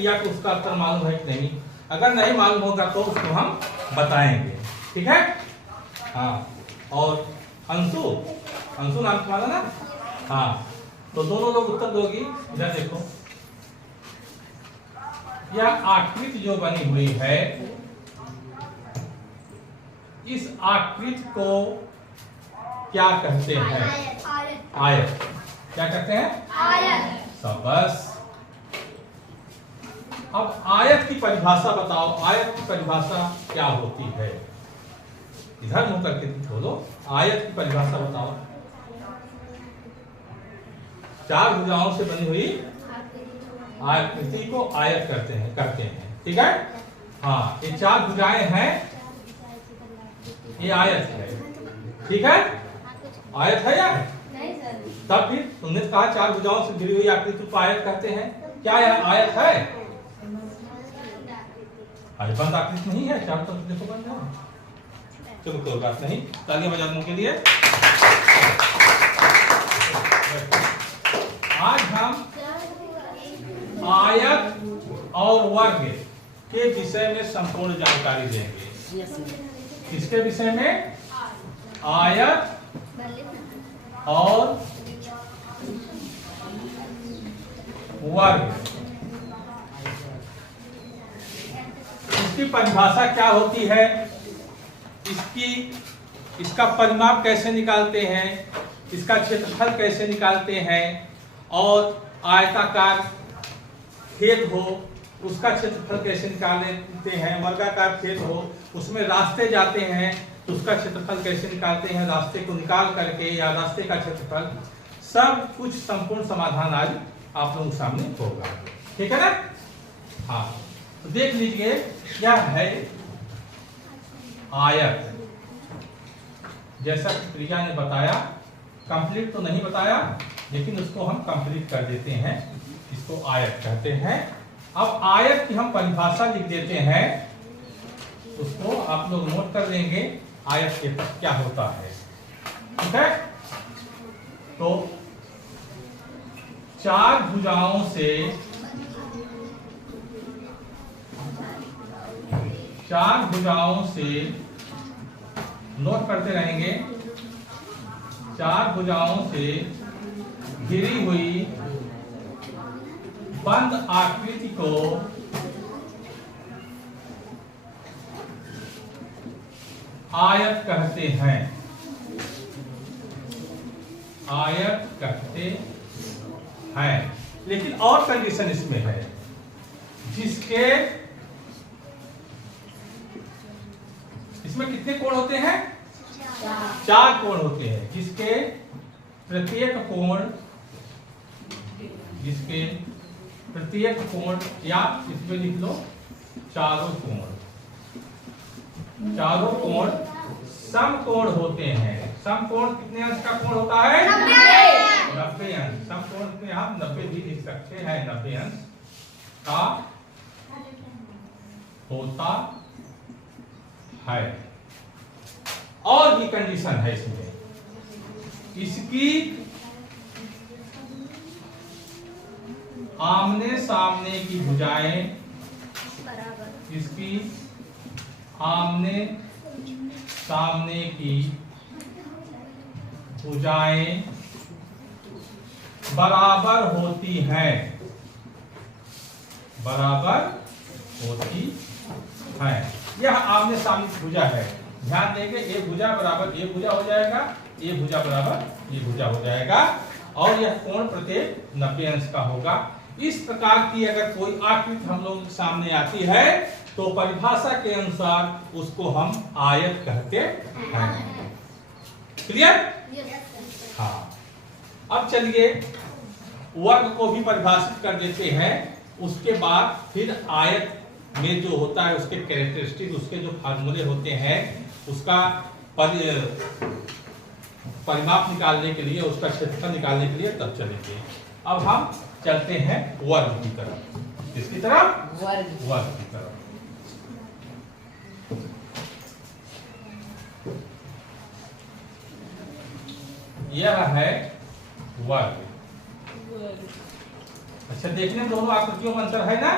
क्रिया को उसका उत्तर मालूम है कि नहीं। अगर नहीं मालूम होगा तो उसको हम बताएंगे, ठीक है। हाँ, और अंशु, अंशु नाम तुम्हारा ना? हाँ, तो दोनों लोग उत्तर दोगी। इधर देखो, यह आकृति जो बनी हुई है, इस आकृति को क्या कहते हैं? आयत। क्या कहते हैं? आयत। शाबाश। अब आयत की परिभाषा बताओ, आयत की परिभाषा क्या होती है? इधर मुंह करके बोलो, आयत की परिभाषा बताओ। चार भुजाओं से बनी हुई आकृति को आयत करते हैं, ठीक है। हाँ, ये चार भुजाएं हैं, ये आयत है, ठीक है। आयत है या नहीं सर? तब फिर तुमने कहा चार भुजाओं से घिरी हुई आकृति को आयत कहते हैं, क्या यह आयत है? अरे बंद आकृति नहीं है, चार तो देखो बंद है। चलो कोई बात नहीं, तालियां बजा दूं के लिए। आज हम आयत और वर्ग के विषय में संपूर्ण जानकारी देंगे। किसके विषय में? आयत और वर्ग। इसकी परिभाषा क्या होती है, इसका परिमाप कैसे निकालते हैं, इसका क्षेत्रफल कैसे निकालते हैं, और आयताकार खेत हो उसका क्षेत्रफल कैसे निकालते हैं, वर्गाकार खेत हो उसमें रास्ते जाते हैं तो उसका क्षेत्रफल कैसे निकालते हैं, रास्ते को निकाल करके या रास्ते का क्षेत्रफल, सब कुछ संपूर्ण समाधान आज आप लोगों के सामने होगा, ठीक है ना। हाँ, तो देख लीजिए, क्या है आयत। जैसा प्रिया ने बताया, कंप्लीट तो नहीं बताया लेकिन उसको हम कंप्लीट कर देते हैं, इसको आयत कहते हैं। अब आयत की हम परिभाषा लिख देते हैं, उसको आप लोग नोट कर लेंगे, आयत के क्या होता है, ठीक है। तो चार भुजाओं से नोट करते रहेंगे, चार भुजाओं से घिरी हुई बंद आकृति को आयत कहते हैं, आयत कहते हैं। लेकिन और कंडीशन इसमें है, जिसके इसमें कितने कोण होते हैं? चार कोण होते हैं, जिसके प्रत्येक कोण या इसमें लिख लो चारों कोण समकोण होते हैं। समकोण कितने अंश का कोण होता है? 90 अंश। समकोण में हम 90 भी लिख सकते हैं, 90 अंश का होता है। और भी कंडीशन है इसमें, इसकी आमने सामने की भुजाएं, इसकी आमने सामने की भुजाएं बराबर होती हैं, यह आमने सामने की भुजा है। ध्यान देंगे, एक भुजा बराबर एक भुजा हो जाएगा, एक भुजा बराबर एक भुजा हो जाएगा, और यह कोण प्रत्येक 90 अंश का होगा। इस प्रकार की अगर कोई आकृति हम लोग सामने आती है तो परिभाषा के अनुसार उसको हम आयत कहते हैं। क्लियर? हाँ, अब चलिए वर्ग को भी परिभाषित कर देते हैं। उसके बाद फिर आयत में जो होता है उसके कैरेक्टरिस्टिक, उसके जो फार्मूले होते हैं, उसका परिमाप निकालने के लिए, उसका क्षेत्रफल निकालने के लिए तब चलेंगे। अब हम चलते हैं वर्ग की तरफ। किसकी तरफ? वर्ग की तरफ। यह है वर्ग। अच्छा, देखने में दोनों आकृतियों में अंतर है ना?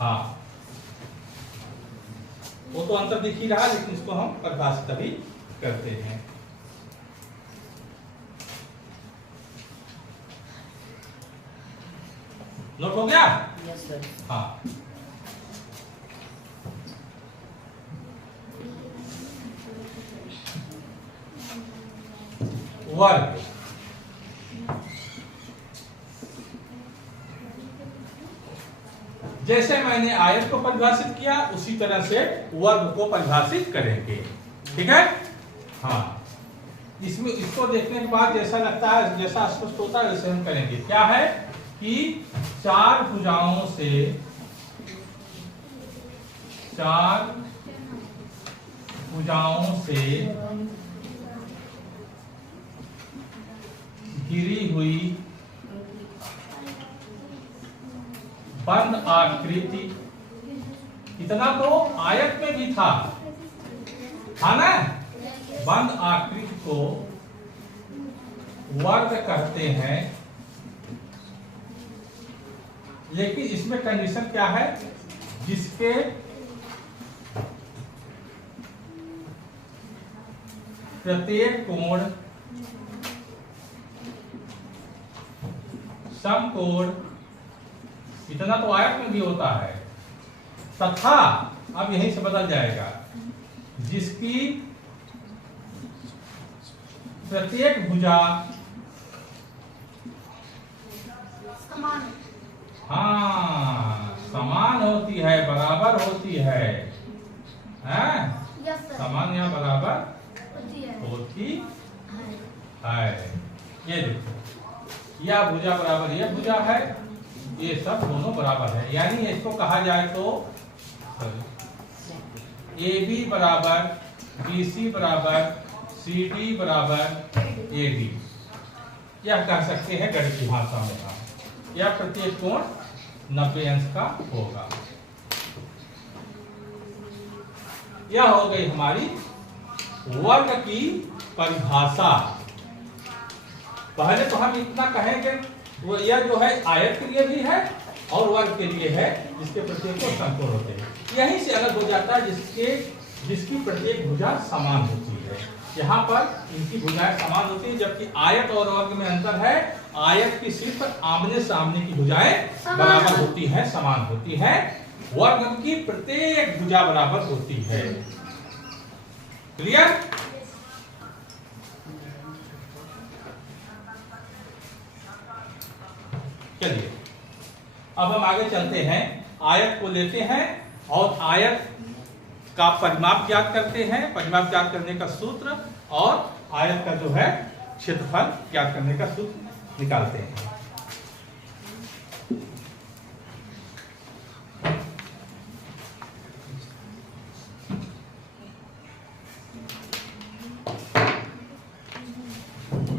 हाँ, वो तो अंतर दिख ही रहा, लेकिन इसको हम परिभाषित अभी करते हैं। नोट हो गया? Yes sir. हाँ, वर्ग जैसे मैंने आयत को परिभाषित किया उसी तरह से वर्ग को परिभाषित करेंगे। ठीक है? हाँ, इसमें इसको देखने के बाद जैसा लगता है, जैसा स्पष्ट होता है वैसे हम करेंगे। क्या है कि चार भुजाओं से घिरी हुई बंद आकृति, इतना तो आयत में भी था ना? बंद आकृति को वर्ग कहते हैं, लेकिन इसमें कंडीशन क्या है? जिसके प्रत्येक कोण समकोण, इतना तो आयत में भी होता है, तथा अब यहीं से बदल जाएगा, जिसकी प्रत्येक भुजा समान, हाँ समान होती है, बराबर होती है, यस सर, समान या बराबर होती है। ये देखो, यह भुजा बराबर ये भुजा है, ये सब दोनों बराबर है। यानी इसको कहा जाए तो AB बराबर BC बराबर CD बराबर AD, यह कह सकते हैं गणित की भाषा में। यह प्रत्येक कोण 90 अंश का होगा। यह हो गई हमारी वर्ग की परिभाषा। पहले तो हम इतना कहेंगे, वो यह जो है आयत के लिए भी है और वर्ग के लिए है, जिसके प्रत्येक को समकोण होते हैं। यहीं से अलग हो जाता है जिसकी प्रत्येक भुजा समान होती है। यहाँ पर इनकी भुजाएं समान होती है, जबकि आयत और वर्ग में अंतर है। आयत की सिर्फ आमने सामने की भुजाएं बराबर होती हैं, समान होती हैं। वर्ग की प्रत्येक भुजा बराबर होती है। क्लियर? चलिए अब हम आगे चलते हैं। आयत को लेते हैं और आयत का परिमाप ज्ञात करते हैं, परिमाप ज्ञात करने का सूत्र, और आयत का जो है क्षेत्रफल ज्ञात करने का सूत्र निकालते हैं।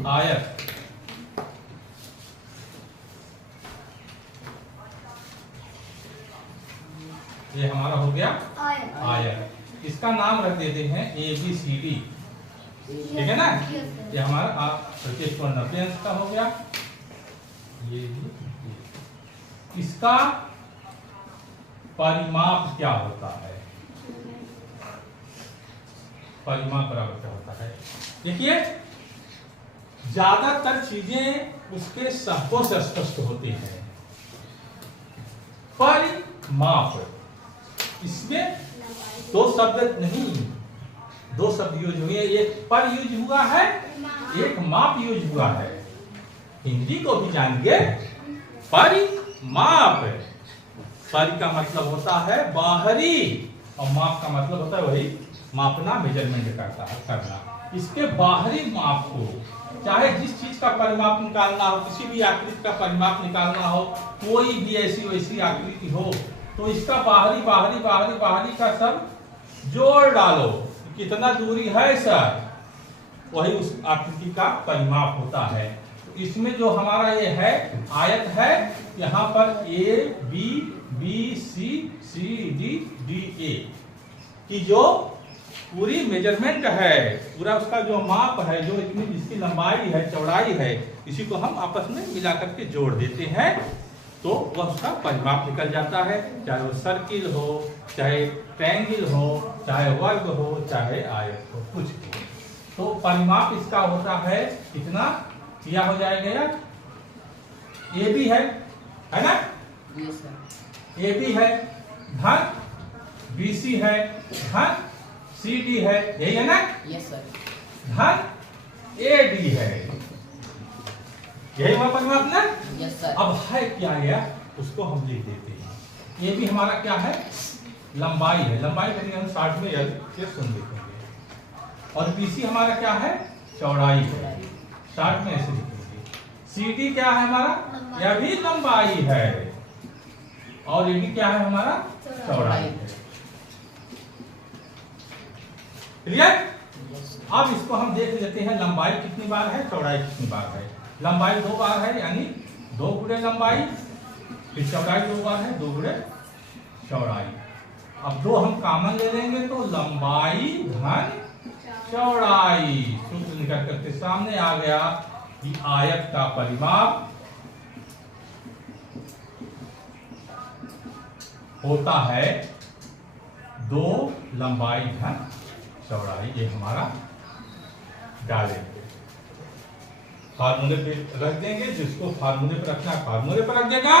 आयत ये हमारा हो गया आयत। इसका नाम रख देते हैं ABCD, ठीक है ना? ये हमारा प्रत्येक कोण 90 अंश का हो गया। ये इसका परिमाप क्या होता है? परिमाप बराबर क्या होता है? देखिए, ज्यादातर चीजें उसके शब्दों से स्पष्ट होती हैं। परिमाप, इसमें दो शब्द नहीं, दो शब्द यूज हुए, एक पर यूज हुआ है, एक माप यूज हुआ है। हिंदी को भी जानिए, परिमाप, परि का मतलब होता है बाहरी और माप का मतलब होता है वही मापना, मेजरमेंट करना। इसके बाहरी माप को, चाहे जिस चीज का परिमाप निकालना हो, किसी भी आकृति का परिमाप निकालना हो, कोई भी ऐसी वैसी आकृति हो, तो इसका बाहरी बाहरी बाहरी बाहरी का सब जोड़ डालो, कितना दूरी है सर, वही उस आकृति का परिमाप होता है। तो इसमें जो हमारा ये है आयत है, यहाँ पर ABBCCDDA की जो पूरी मेजरमेंट है, पूरा उसका जो माप है, जो इतनी इसकी लंबाई है, चौड़ाई है, इसी को हम आपस में मिला करके जोड़ देते हैं। तो वह उसका परिमाप निकल जाता है, चाहे वो सर्किल हो, चाहे ट्रायंगल हो, चाहे वर्ग हो, चाहे आयत हो, कुछ भी। तो परिमाप इसका होता है कितना, क्या हो जाएगा यार, ए बी है ना, यस सर। ए बी है धन बी सी है धन सी डी है, यही है ना, यस सर। धन ए डी है, यही हुआ परिमाप ना। Yes sir. अब है क्या यार, उसको हम लिख देते हैं। ये भी हमारा क्या है, लंबाई है, लंबाई करेंगे हम 60 में एल से सुन लिखेंगे। और बीसी हमारा क्या है, चौड़ाई है, 60 में ऐसे लिखेंगे। सीडी क्या है हमारा, यह भी लंबाई है, और ये भी क्या है हमारा, चौड़ाई है। क्लियर। अब इसको हम देख लेते हैं, लंबाई कितनी बार है, चौड़ाई कितनी बार है। लंबाई 2 बार है, यानी 2 गुणे लंबाई, फिर चौड़ाई 2 बार है, 2 गुणे चौड़ाई। अब 2 हम कॉमन ले लेंगे तो लंबाई धन चौड़ाई, सूत्र निकल करके सामने आ गया कि आयत का परिमाप होता है 2 लंबाई धन चौड़ाई। ये हमारा डालेंगे, फार्मूले पे रख देंगे, जिसको फार्मूले पे रखना है फार्मूले पे रख देगा,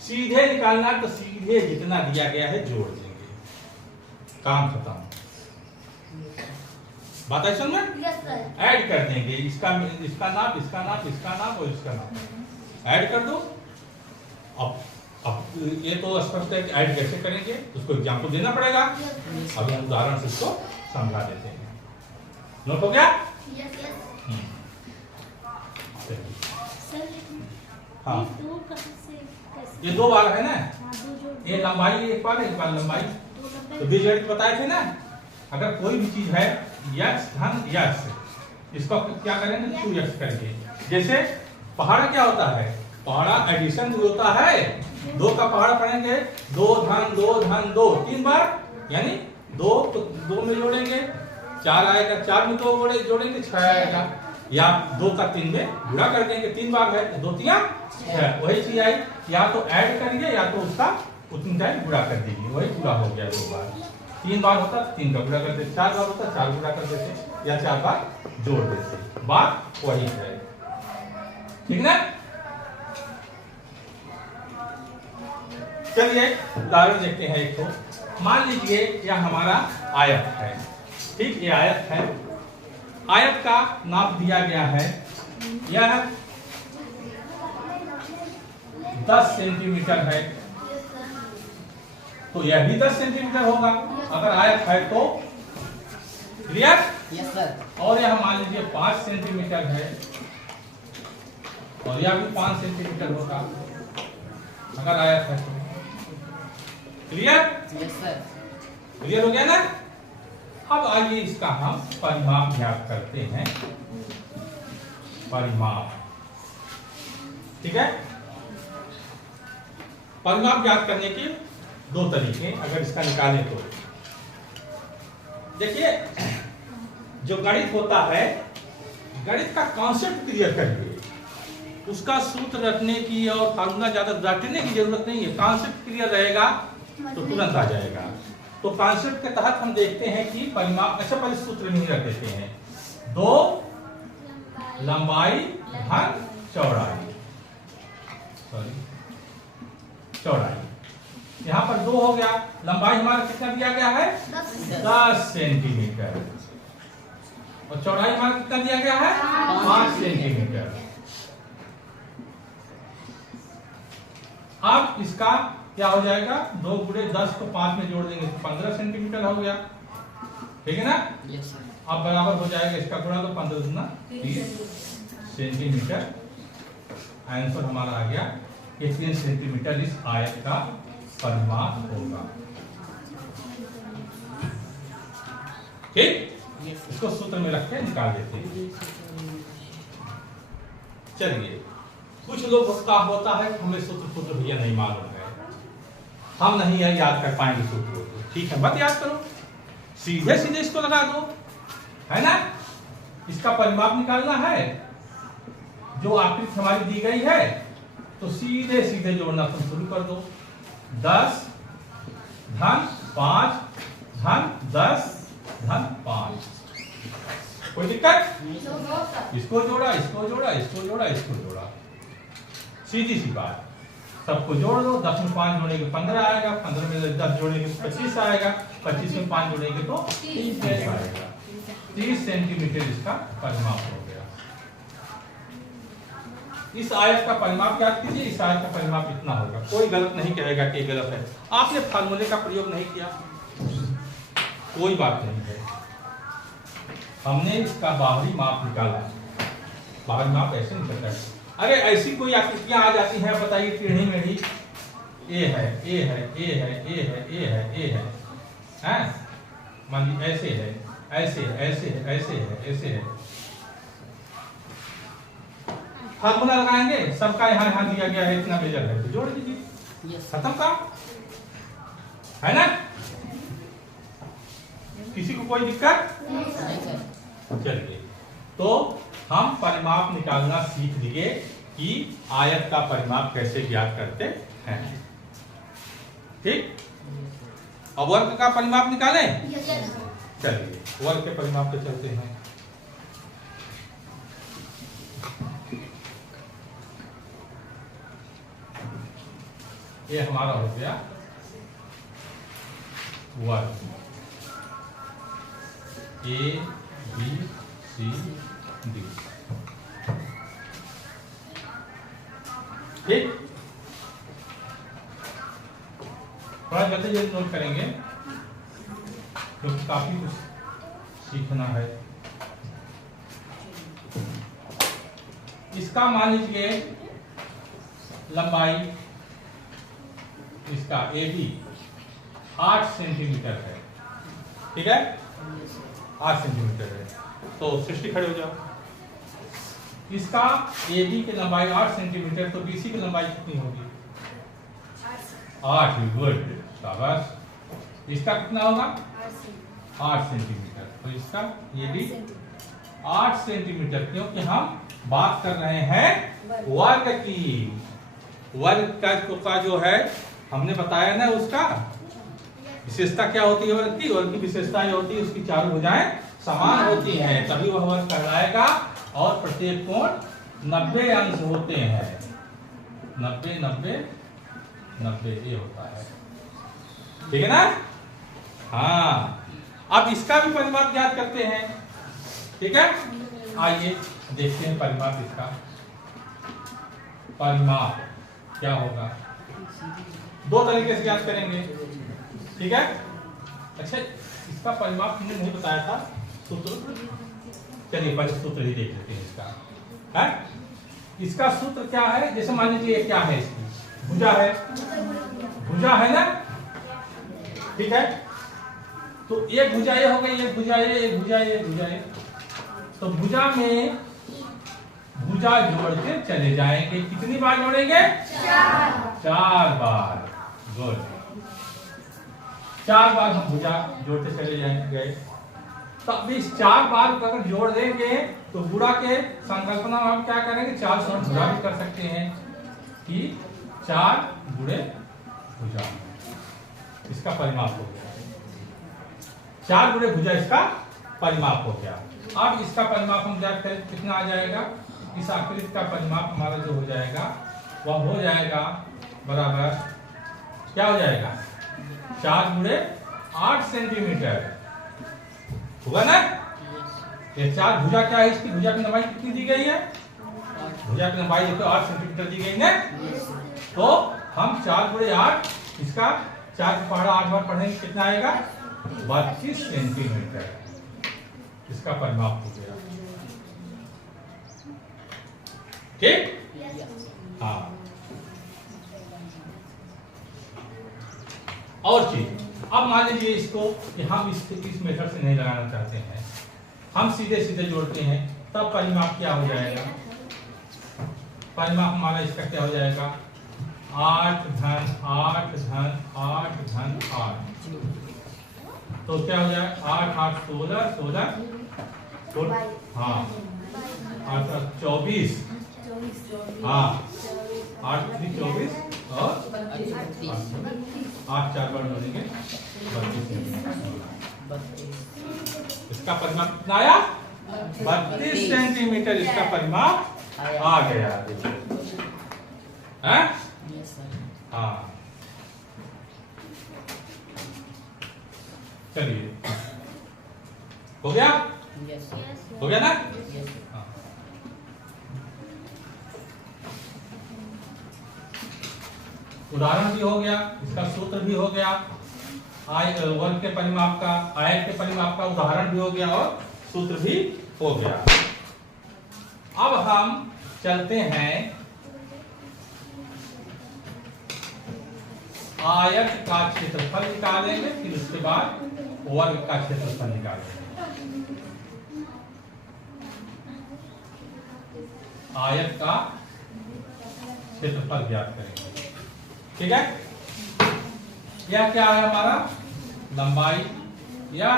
सीधे निकालना तो सीधे जितना दिया गया है जोड़ देंगे, काम खत्म। बात है समझ में, यस सर। ऐड कर देंगे, इसका नाप, इसका नाप, इसका नाप और इसका नाप ऐड कर दो। अब ये तो स्पष्ट है कि ऐड कैसे करेंगे, उसको एग्जाम्पल देना पड़ेगा। अभी हम उदाहरण से इसको समझा देते हैं। नोट हो गया। Yes yes sir. हाँ, ये 2 कैसे, ये 2 बार है ना, हाँ, 2 जोड़, ये लंबाई एक बार लंबाई। 2 तो नंबर, बीजगणित बताए थे ना, अगर कोई भी चीज है यक्स धन यक्स, इसको क्या करेंगे 2x करेंगे। जैसे पहाड़ा क्या होता है, पहाड़ा एडिशन भी होता है, 2 का पहाड़ा पढ़ेंगे, 2 धन 2 धन 2 3 बार, यानी 2 तो 2 में जोड़ेंगे 4 आएगा, 4 में 2 जोड़ेंगे 6 आएगा, या 2 का 3 में गुणा कर देंगे, 3 बार है 2 3 6, वही चीज आई। या तो ऐड करेंगे या तो उसका उतनी टाइम गुणा कर दीजिए, वही पूरा हो गया। 2 बार, 3 बार होता 3 का गुणा कर देते, 4 बार होता 4 गुणा कर देते, या 4 बार जोड़ देते, बात वही है, ठीक ना। चलिए उदाहरण देखते हैं। एक तो मान लीजिए यह हमारा आयत है, ठीक, ये आयत है, आयत का नाप दिया गया है, यह 10 सेंटीमीटर है, तो यह भी 10 सेंटीमीटर होगा अगर आयत है तो। क्लियर। Yes sir. और यह मान लीजिए 5 सेंटीमीटर है, और यह भी 5 सेंटीमीटर होगा अगर आयत है तो। क्लियर। Yes sir. क्लियर हो गया ना। अब आइए इसका हम परिमाप ज्ञात करते हैं, परिमाप, ठीक है। परिमाप ज्ञात करने के 2 तरीके, अगर इसका निकालें तो देखिए, जो गणित होता है, गणित का कॉन्सेप्ट क्लियर करिए, उसका सूत्र रटने की और फार्मूला ज्यादा रटने की जरूरत नहीं है, कॉन्सेप्ट क्लियर रहेगा तो तुरंत आ जाएगा। तो कॉन्सेप्ट के तहत हम देखते हैं कि परिमाप, अच्छा पहले सूत्र में ही रख देते हैं, 2 लंबाई धन चौड़ाई, सॉरी चौड़ाई, यहाँ पर 2 हो गया, लंबाई हमारा कितना दिया गया है 10 सेंटीमीटर, और चौड़ाई हमारा कितना दिया गया है 5 सेंटीमीटर। अब इसका क्या हो जाएगा, 2 गुणे 10 को 5 में जोड़ देंगे तो 15 सेंटीमीटर हो गया, ठीक है ना। Yes sir. अब बराबर हो जाएगा इसका गुणा, तो 15 गुना 30 सेंटीमीटर। आंसर हमारा आ गया कि 3 सेंटीमीटर इस आयत का परिमाप होगा, ठीक। इसको सूत्र में रख के निकाल देते हैं। चलिए, कुछ लोग का होता है हमें सूत्र भैया नहीं मालूम है, हम नहीं है याद कर पाएंगे सूत्र, ठीक है मत याद करो, सीधे सीधे इसको लगा दो, है ना। इसका परिमाप निकालना है, जो आकृति हमारी दी गई है तो सीधे सीधे जोड़ना तुम शुरू कर दो। 10 धन 5 धन 10 धन 5। कोई दिक्कत? इसको जोड़ा, इसको जोड़ा, इसको जोड़ा, इसको जोड़ा, सीधी सी बात। सबको जोड़ दो। 10 में 5 जोड़ेंगे 15 आएगा, 15 में 10 जोड़ेंगे 25 आएगा, 25 में 5 जोड़ेंगे तो 30 आएगा। 30 सेंटीमीटर इसका परिमाप हो गया। इस आयत का परिमाप याद कीजिए, इस आयत का परिमाप इतना होगा। कोई गलत नहीं कहेगा कि गलत है। आपने फार्मूले का प्रयोग नहीं किया, कोई बात नहीं है। हमने इसका बाहरी माप निकाला। बाहरी माप ऐसे निकलता है। अरे ऐसी कोई आकृतियां आ जाती हैं, बताइए, टेढ़ी मेढ़ी, ए है, ए है, ए है, ए है, ए है, ए है, हैं? मान लीजिए ऐसे है, ऐसे है, ऐसे है, ऐसे है, ऐसे है। फार्मूला लगाएंगे, सबका यहाँ यहाँ दिया गया है, इतना मेजर है, तो जोड़ दीजिए, खत्म काम, है ना? किसी को कोई दिक्कत? चलिए, तो हम परिमाप निकालना सीख लिए कि आयत का परिमाप कैसे ज्ञात करते हैं। ठीक? अब वर्ग का परिमाप निकालें? चलिए, वर्ग के परिमाप पे चलते हैं। ये हमारा हो गया वर्ग, ए बी सी डी। ठीक, थोड़ा जल्दी जल्दी नोट करेंगे क्योंकि काफी कुछ सीखना है। इसका मान लीजिए लंबाई इसका ए बी 8 सेंटीमीटर है। ठीक है, 8 सेंटीमीटर है, तो सृष्टि खड़े हो जाओ। इसका ए बी की लंबाई 8 सेंटीमीटर, तो बीसी की लंबाई कितनी होगी? 8। गुड, शाबाश। इसका कितना होगा? 8 सेंटीमीटर। तो इसका ये भी 8 सेंटीमीटर, क्योंकि हम बात कर रहे हैं वर्ग की। वर्ग का जो है हमने बताया ना, उसका विशेषता क्या होती है वर्ग की? वर्ग की विशेषता ये होती है उसकी चारों भुजाएं समान होती हैं, तभी वह वर्ग कहलाएगा। और प्रत्येक कोण 90 अंश होते हैं। 90 90 90 ये होता है। ठीक है ना? हाँ, अब इसका भी परिमाप ज्ञात करते हैं। ठीक है, आइए देखते हैं परिमाप। इसका परिमाप क्या होगा? 2 तरीके से ज्ञात करेंगे। ठीक है, अच्छा, इसका परिमाप हमने नहीं बताया था, सूत्र। चलिए पहले सूत्र ही देख लेते हैं इसका। है, इसका सूत्र क्या है? जैसे मान लीजिए क्या है, इसकी भुजा है, भुजा है ना? ठीक है, तो एक भुजा ये हो गई, एक भुजा ये, एक भुजा ये, एक भुजा ये। तो भुजा में भुजा जोड़ के चले जाएंगे। कितनी बार जोड़ेंगे? 4 बार। गुड, 4 बार हम भुजा जोड़ते चले जाएंगे। तब इस 4 बार अगर जोड़ देंगे तो गुणा के संकल्पना में हम क्या करेंगे? 4 से भुजा भी कर सकते हैं कि 4 गुणे भुजा, इसका परिमाप हो गया। 4 गुणे भुजा इसका परिमाप हो गया। अब इसका परिमाप हम ज्ञात करें, कितना आ जाएगा? इस आकृति का परिमाप हमारा जो हो जाएगा वह हो जाएगा बराबर, क्या हो जाएगा? 4 गुणे 8 सेंटीमीटर होगा ना? ये 4 भुजा क्या है? इसकी भुजा की लंबाई कितनी दी गई है? भुजा की लंबाई देखो 8 सेंटीमीटर दी गई है। तो हम 4 गुणे 8, इसका 4 की पहाड़ा 8 बार पढ़ेंगे, कितना आएगा? 32 सेंटीमीटर इसका परिमाप हो गया। ठीक, हाँ। और चीज, अब मान लीजिए इसको कि हम इस मेथड से नहीं लगाना चाहते हैं, हम सीधे सीधे जोड़ते हैं, तब परिमाप क्या हो जाएगा? परिमाप हमारा इसका क्या हो जाएगा? 8 धन 8 धन 8 धन 8। तो क्या हो जाएगा? 8 8 16 16, हाँ 8 24, हाँ 8 3 24 और 8 4 बार बनेंगे 32 सेंटीमीटर। इसका परिमाप कितना आया? 32 सेंटीमीटर इसका परिमाप आ गया। हैं? Yes sir. हाँ चलिए हो गया? Yes sir. हो गया ना? यस। हाँ। उदाहरण भी हो गया, इसका सूत्र भी हो गया, वर्ग के परिमाप का, आयत के परिमाप का उदाहरण भी हो गया और सूत्र भी हो गया। अब हम चलते हैं आयत का क्षेत्रफल निकालेंगे, फिर उसके बाद वर्ग का क्षेत्रफल निकालेंगे। आयत का क्षेत्रफल ज्ञात करेंगे। ठीक है? यह क्या है हमारा? लंबाई या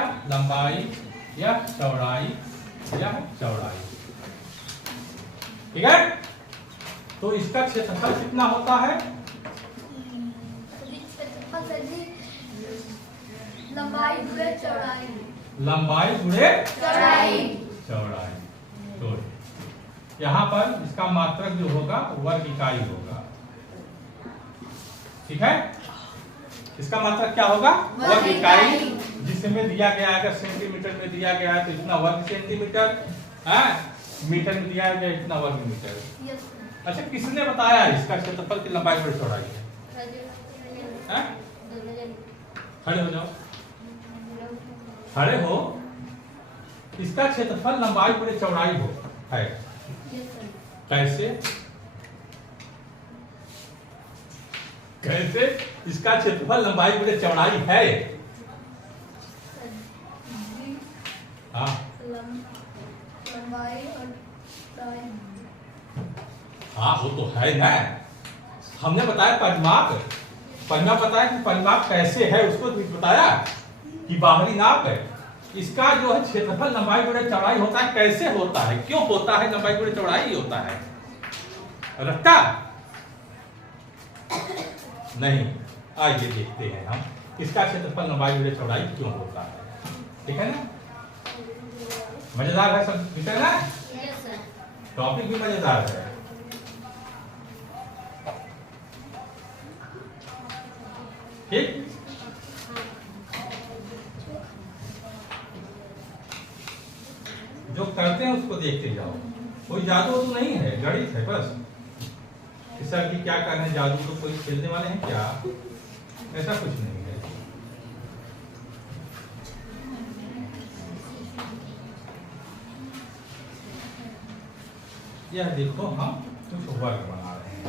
चौड़ाई या चौड़ाई। ठीक है? तो इसका क्षेत्रफल कितना होता है? लंबाई गुणे चौड़ाई। लंबाई गुणे चौड़ाई। चौड़ाई। तो यहाँ पर इसका मात्रक जो होगा वर्ग इकाई होगा। ठीक है? इसका मात्रक क्या होगा? वर्ग इकाई। जिसमें दिया गया है, अगर सेंटीमीटर में दिया गया है तो इतना वर्ग सेंटीमीटर, मीटर में दिया गया इतना वर्ग मीटर। अच्छा, किसने बताया इसका क्षेत्रफल की लंबाई गुणे चौड़ाई है? खड़े हो जाओ, खड़े हो। इसका क्षेत्रफल लंबाई गुणे चौड़ाई हो है। कैसे? कैसे इसका क्षेत्रफल लंबाई गुणे चौड़ाई है? हाँ, लंबाई और चौड़ाई। हाँ वो तो है ना। हमने बताया परिमाप बताया कि परिमाप कैसे है, उसको भी बताया कि बाहरी नाप है। इसका जो है क्षेत्रफल लंबाई गुणे चौड़ाई होता है। कैसे होता है, क्यों होता है? लंबाई गुणे चौड़ाई ही होता है। रखता नहीं। आइए देखते हैं हम इसका क्षेत्रफल लंबाई गुणे चौड़ाई क्यों होता है। ठीक है ना? मजेदार है सब, ठीक है ना? टॉपिक भी मजेदार है। ठीक, जो करते हैं उसको देखते जाओ। कोई जादू तो नहीं है, गणित है बस। सर की क्या करने जादू, तो कोई खेलने वाले हैं क्या? ऐसा कुछ नहीं है। यह देखो, हम कुछ वर्ग बना रहे हैं।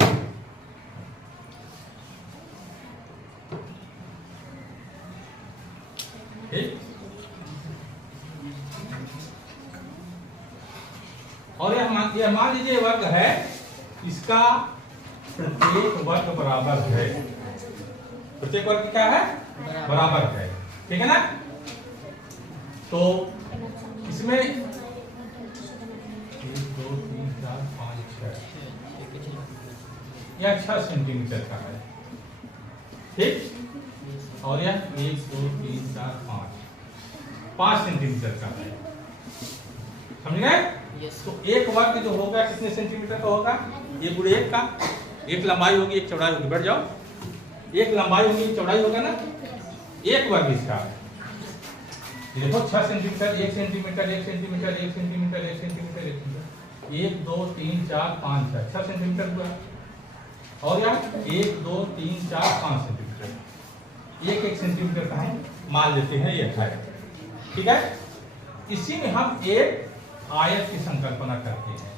ठीक, और यह मान लीजिए वर्ग है, इसका प्रत्येक वर्ग बराबर है। प्रत्येक वर्ग क्या है? बराबर है। ठीक है ना? तो इसमें 1 2 3 4 5 6 यह 6 सेंटीमीटर का है। ठीक, और यह 1 2 3 4 5 सेंटीमीटर का है। समझ गए? तो एक वर्ग जो होगा कितने सेंटीमीटर का होगा? ये गुणे 1 का। एक लंबाई होगी, एक चौड़ाई होगी। बैठ जाओ। एक लंबाई होगी, एक चौड़ाई होगा ना। एक वर्ग इसका देखो 6 centimetre, 1 centimetre, 1 centimetre, 1 centimetre, 1 centimetre, 1 centimetre, 1 2 3 4 5 6 centimetre हुआ। और यार 1 2 3 4 5 सेंटीमीटर, 1 सेंटीमीटर का हम मान लेते हैं ये है। ठीक है? इसी में हम एक आयत की संकल्पना करते हैं।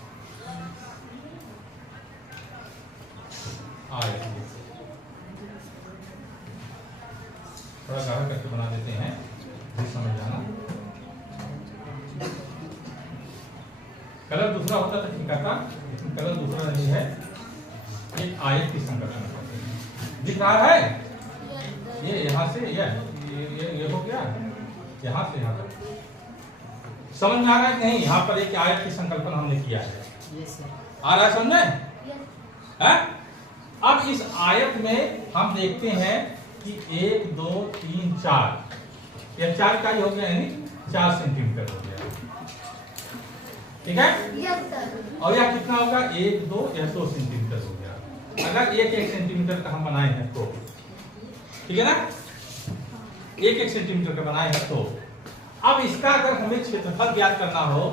आयत थोड़ा गाढ़ा करके बना देते हैं, समझ जाना। कलर दूसरा होता तो ठीक था, लेकिन कलर दूसरा नहीं है। एक आयत की संकल्पना करते हैं। दिख रहा है? ये यहाँ से ये हो गया, यहाँ से यहाँ तक। समझ में आ रहा है कि नहीं? यहाँ पर एक आयत की संकल्पना हमने किया है। Yes sir. आ रहा है समझ में? अब इस आयत में हम देखते हैं कि 1 2 3 4, यह 4 इकाई हो गया, यानी 4 सेंटीमीटर हो गया। ठीक है, यस सर। और यह कितना होगा 1 2, यह 2 सेंटीमीटर हो गया। अगर 1 सेंटीमीटर का हम बनाए हैं तो, ठीक है ना, 1 सेंटीमीटर का बनाए हैं तो अब इसका अगर हमें क्षेत्रफल ज्ञात करना हो,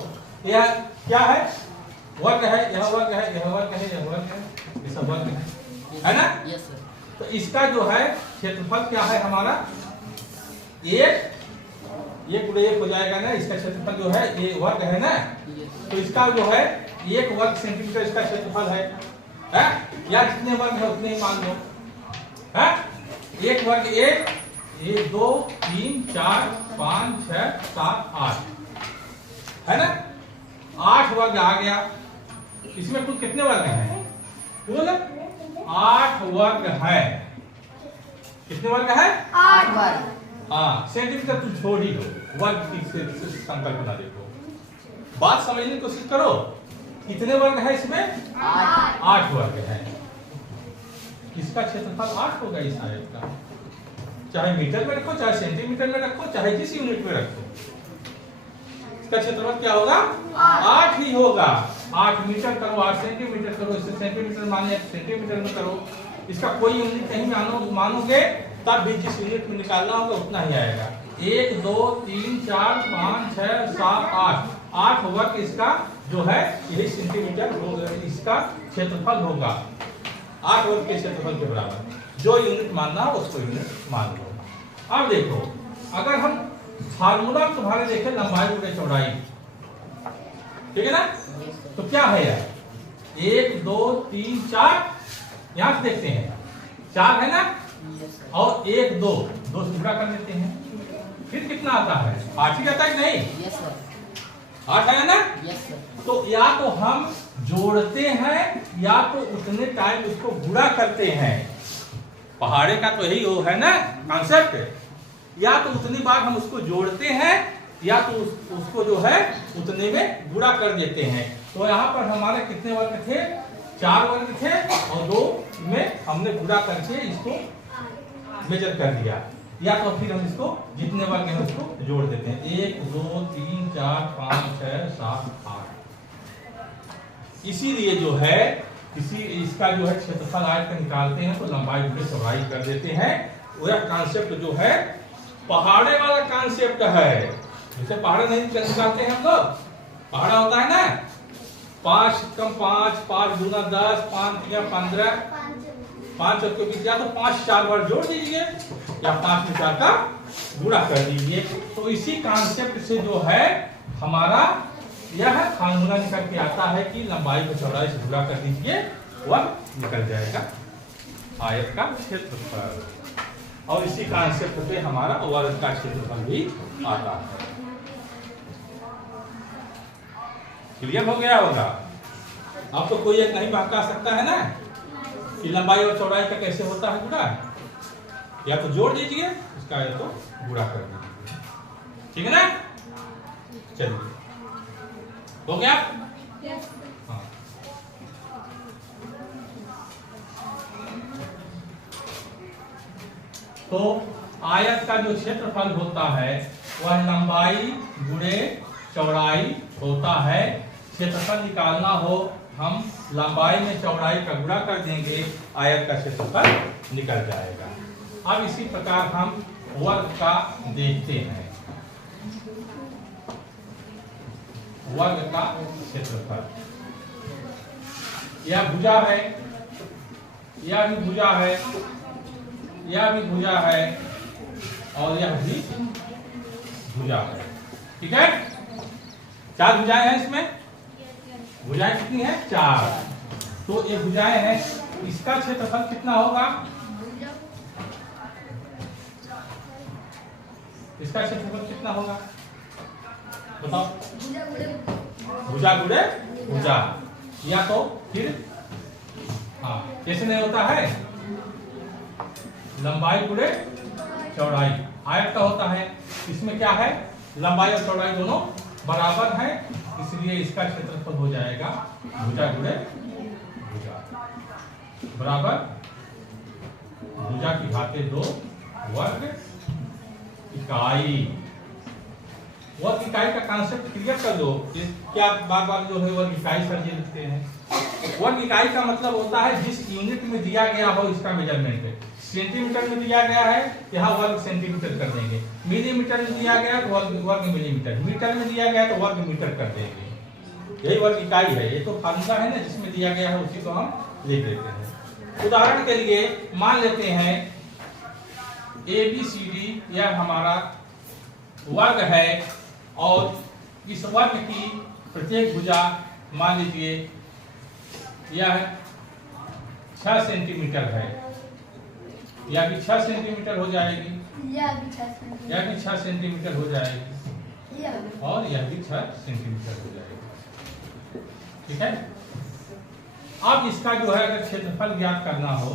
यह क्या है, वर्ग है, यह वर्ग है, यह वर्ग है, यह वर्ग है, ये सब वर्ग है ना। Yes sir. तो इसका जो है क्षेत्रफल क्या है हमारा, 1 गुणे 1 हो जाएगा ना। इसका क्षेत्रफल जो है ये वर्ग है ना, तो इसका जो है 1 वर्ग सेंटीमीटर इसका क्षेत्रफल है, या जितने वर्ग है उतने ही मान लो, है 1 वर्ग 1 2 3 4 5 6 7 8 है ना, 8 वर्ग आ गया। इसमें कुल कितने वर्ग हैं, कुल 8 वर्ग है। कितने वर्ग है, 8 वर्ग। हाँ, सेंटीमीटर तुम छोड़ ही दो, वर्ग की से संकल्पना देखो, बात समझने की कोशिश करो। कितने वर्ग है इसमें, 8 वर्ग है। इसका क्षेत्रफल 8 होगा इस आयत का, चाहे मीटर में रखो, चाहे सेंटीमीटर में रखो, चाहे जिस यूनिट में रखो, इसका क्षेत्रफल क्या होगा, 8 ही होगा। 8 मीटर करो, 8 सेंटीमीटर करो, इसे सेंटीमीटर माने सेंटीमीटर में करो, इसका कोई यूनिट नहीं मानोगे तब भी जिस यूनिट में निकालना होगा उतना ही आएगा। 1 2 3 4 5 6 7 8 वर्ग इसका जो है यही सेंटीमीटर इसका क्षेत्रफल होगा। 8 वर्ग के क्षेत्रफल के बराबर, जो यूनिट मानना हो उसको यूनिट मान लो। अब देखो, अगर हम फार्मूला तुम्हारे देखें लंबाई गुणे चौड़ाई, ठीक है ना, तो क्या है यार, 1 2 3 4, यहां से देखते हैं 4 है ना, और 1 2 से गुणा कर लेते हैं, फिर कितना आता है, 8 ही आता है कि नहीं, यस सर। 8 है ना। Yes sir. तो या तो हम जोड़ते हैं या तो उतने टाइम उसको गुणा करते हैं। पहाड़े का तो यही हो है ना कॉन्सेप्ट, या तो उतनी बार हम उसको जोड़ते हैं या तो उसको जो है उतने में गुणा कर देते हैं। तो यहाँ पर हमारे कितने वर्ग थे, 4 वर्ग थे, और 2 में हमने गुणा करके इसको मेजर कर दिया, या तो फिर हम इसको जितने वर्ग हैं उसको जोड़ देते हैं, 1 2 3 4 5 6 7 8। इसीलिए जो है इसका जो है क्षेत्रफल आयत का निकालते हैं तो लंबाई गुणे चौड़ाई कर देते हैं। वह कॉन्सेप्ट जो है पहाड़े वाला कॉन्सेप्ट है, जैसे पहाड़े नहीं निकालते हैं हम लोग, पहाड़ा होता है ना, 5 कम 5 5 दूना 10 5 या 15, 5 के बीच या तो 5 4 बार जोड़ दीजिए या 5 में 4 का गुणा कर दीजिए। तो इसी कॉन्सेप्ट से जो है हमारा यह फार्मूला निकल के आता है कि लंबाई को चौड़ाई से गुणा कर दीजिए, वह निकल जाएगा आयत का क्षेत्रफल। और इसी कॉन्सेप्ट पे हमारा वर्ग का क्षेत्रफल भी आता है। क्लियर हो गया होगा। अब तो कोई एक नहीं बहका सकता है ना कि लंबाई और चौड़ाई का कैसे होता है गुणा, या तो जोड़ दीजिए इसका या तो गुणा कर दीजिए, ठीक है ना। चलिए हो गया। हाँ। तो आयत का जो क्षेत्रफल होता है वह लंबाई गुणे चौड़ाई होता है। क्षेत्रफल निकालना हो हम लंबाई में चौड़ाई का गुणा कर देंगे, आयत का क्षेत्रफल निकल जाएगा। अब इसी प्रकार हम वर्ग का देखते हैं। वर्ग का क्षेत्रफल, यह भुजा है, यह भी भुजा है, यह भी भुजा है, और यह भी भुजा है, ठीक है। 4 भुजाएं हैं इसमें, भुजाएं कितनी है 4। तो ये भुजाएं हैं, इसका क्षेत्रफल कितना होगा, इसका क्षेत्रफल कितना होगा बताओ। भुजा गुणे भुजा, या तो फिर हाँ कैसे नहीं होता है, लंबाई गुणे चौड़ाई आयत का होता है। इसमें क्या है, लंबाई और चौड़ाई दोनों बराबर है, इसलिए इसका क्षेत्रफल हो जाएगा भुजा गुणे भुजा बराबर भुजा की घाते 2 वर्ग इकाई। वर्ग इकाई का कॉन्सेप्ट क्लियर कर दो। क्या बार बार जो है वर्ग इकाई सर जी लिखते हैं। वर्ग इकाई का मतलब होता है जिस यूनिट में दिया गया हो इसका मेजरमेंट है। सेंटीमीटर में दिया गया है, यहाँ वर्ग सेंटीमीटर कर देंगे। मिलीमीटर में दिया गया तो वर्ग मिलीमीटर, मीटर में दिया गया तो वर्ग मीटर कर देंगे। यही वर्ग इकाई है। ये तो फार्मूला है ना, जिसमें दिया गया है उसी को हम लिख देते हैं। उदाहरण के लिए मान लेते हैं ABCD यह हमारा वर्ग है और इस वर्ग की प्रत्येक भुजा मान लीजिए यह 6 सेंटीमीटर है। यह भी 6 सेंटीमीटर हो जाएगी, यह भी 6 सेंटीमीटर, यह भी 6 सेंटीमीटर हो जाएगी यह भी। और यह भी 6 सेंटीमीटर हो जाएगी। ठीक है। अब इसका जो है अगर क्षेत्रफल ज्ञात करना हो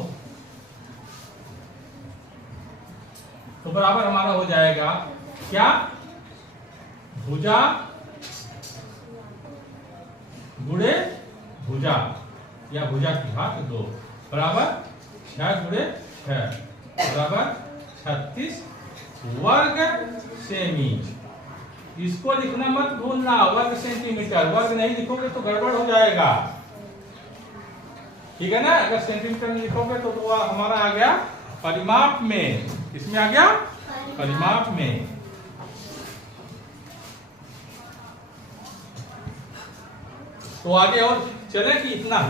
तो बराबर हमारा हो जाएगा क्या, भुजा गुणे भुजा या भुजा की घात 2 बराबर 6 गुणे 6 बराबर 36 वर्ग सेमी। इसको लिखना मत भूलना, वर्ग सेंटीमीटर। वर्ग नहीं लिखोगे तो गड़बड़ हो जाएगा। ठीक है ना। अगर सेंटीमीटर में लिखोगे तो हमारा आ गया परिमाप में। किसमें आ गया, परिमाप में। तो आगे और चले कि इतना ही।